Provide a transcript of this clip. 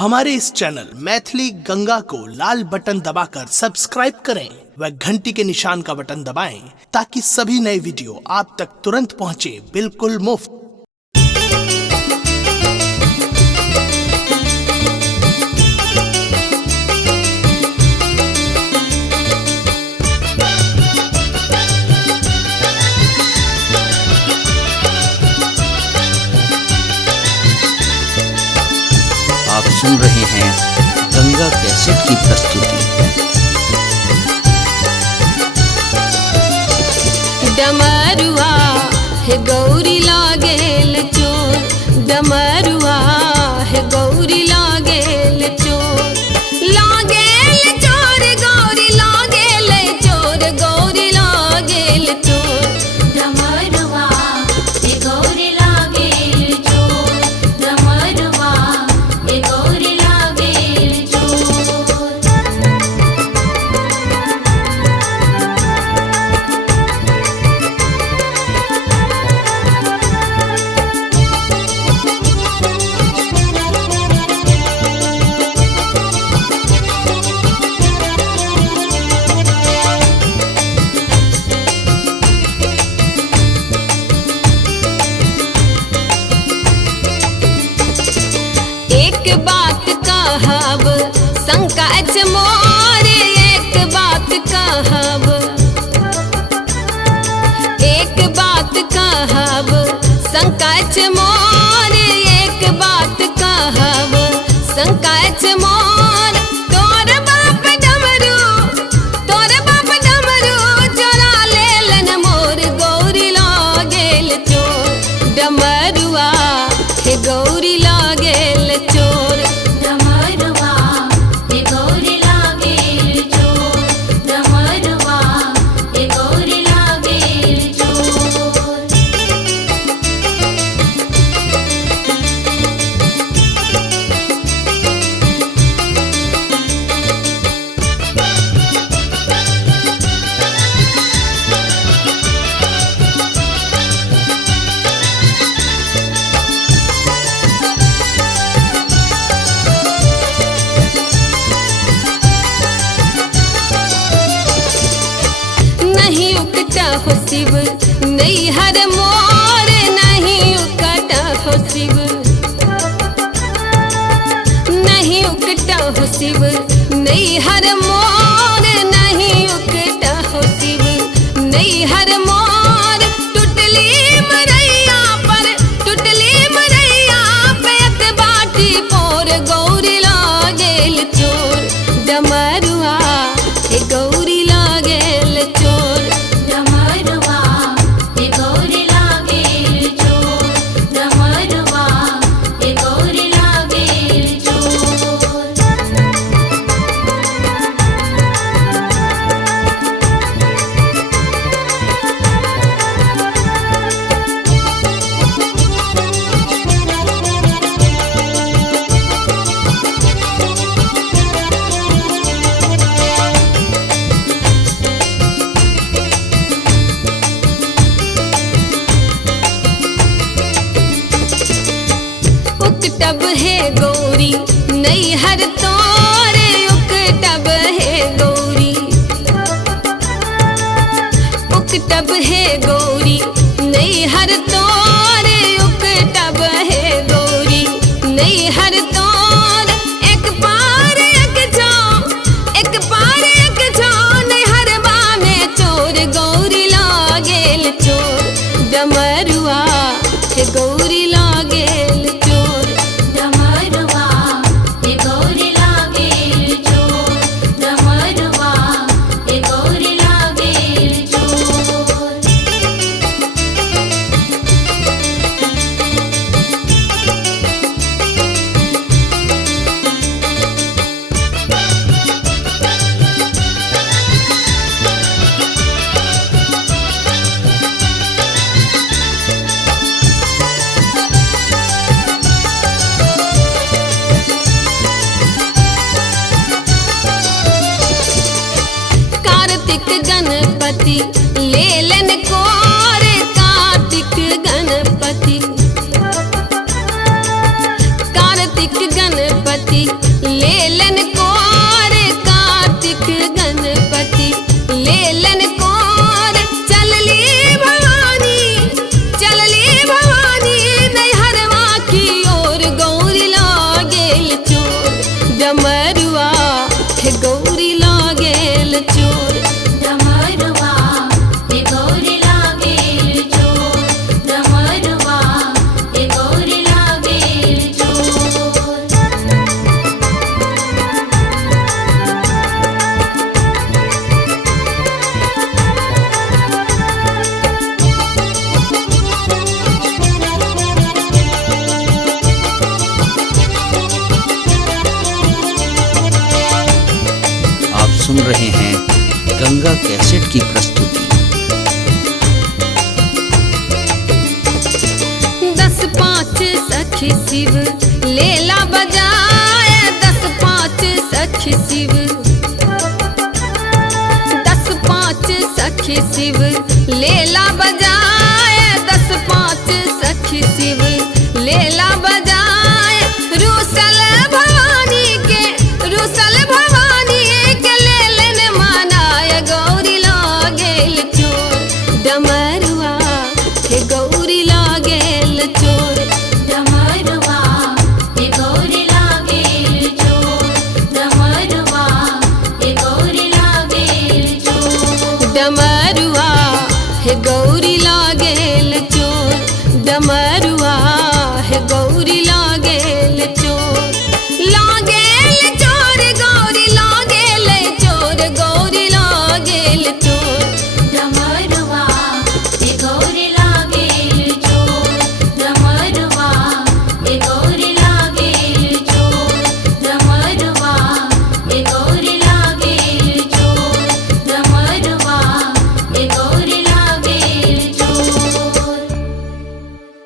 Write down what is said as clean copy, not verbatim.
हमारे इस चैनल मैथिली गंगा को लाल बटन दबाकर सब्सक्राइब करें व घंटी के निशान का बटन दबाएं ताकि सभी नए वीडियो आप तक तुरंत पहुंचे बिल्कुल मुफ्त। आप सुन रहे हैं गंगा कैसेट की प्रस्तुति। डमरुआ है गौरी लागेल चोर, डमरुआ है गौरी लागेल चोर, लागेल चोर गौरी लागेल चोर, गौरी लागेल चोर। डमरुआ है गौरी लागेल चोर, डमरुआ है गौरी लागेल चोर। एक बात कहब संकट मोर, एक बात कहब, एक बात कहब संकट मोर, एक बात कहब संकट मोर। तोर बाप डमरू, तोर बाप डमरू चोरा लेलन मोर, गौरी लागेल चोर। डमरुआ हे गौरी लागेल चोर, डमरुआ हे गौरी लागेल चोर, डमरुआ हे गौरी लागेल चोर। नहीं उकटा हो शिव नहीं हर मोर, नहीं उकटा हो शिव, नहीं उकटा हो शिव नहीं हर मोर, नहीं उकटा हो शिव नहीं हर मोर। टुटली मरैया पर, टुटली मरैया पे बाटी पोर, गौरी लागेल चोर। डमरुआ हे गौरी लागेल चोर, डमरुआ हे गौरी लागेल चोर, डमरुआ हे गौरी लागेल चोर। उकटब है गौरी नहीं हर तोरे, उकटब है गौरी, उकटब है गौरी नहीं हर तोरे, उकटब है गौरी नहीं हर तोर। एक पार एक छाँव, एक पार एक छाँव नहीं हर बामे चोर, गौरी लागेल चोर। डमरुआ हे गौरी लागेल चोर, डमरुआ हे गौरी लागेल चोर, डमरुआ हे गौरी लागेल चोर। कार्तिक गणपति लेलन कोर, कार्तिक गणपति, कार्तिक गणपति सुन रहे हैं गंगा कैसेट की प्रस्तुति। 10 5 सखी शिव लेला